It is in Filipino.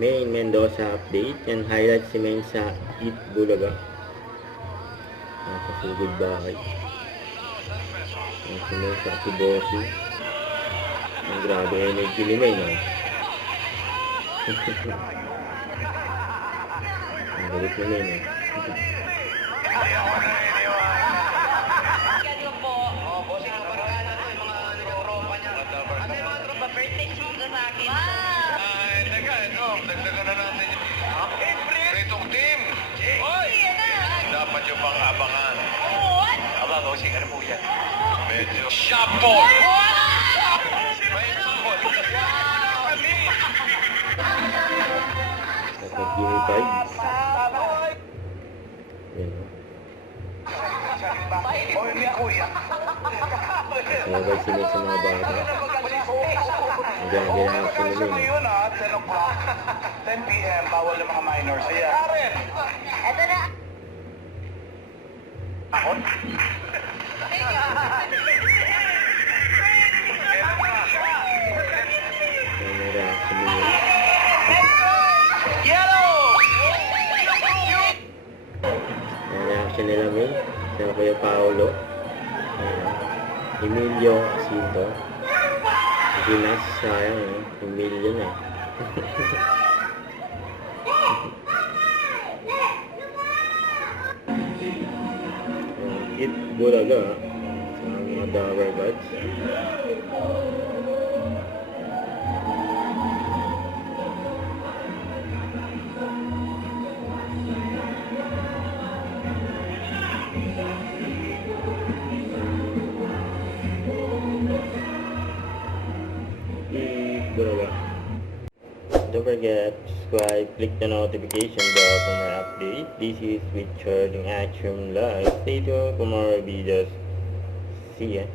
Main Mendoza update. Yan, highlight si Main sa Eat Bulaga. Nasa sugod bahay. Yan si Main sa si Bossy. Ang grabe energy ni Main, no? Ang galit ni Main, no? Dagdagan na natin yung Pritong team. Dapat yung pang-abangan. Aba, bossing, ano po yan? Medyo shopball. Dapat unified. Yan, no? Sabay sila sa mga bata. Ang gagawin natin nila, no? 10 p.m. bawal yung mga minors. Ayan. Ito na. Ahon? Yan ang reaction nila. Yellow! Ang reaction nila, May. Sa Kuya Paolo. Emilio Asinto. Ginas, sayang, eh. Emilio na, eh. Eat Bulaga sa mga Dower Buds. Eat Bulaga. Don't forget to subscribe, click the notification bell for more updates. This is Richard ng Atrium Live. Stay tuned for more videos. See ya.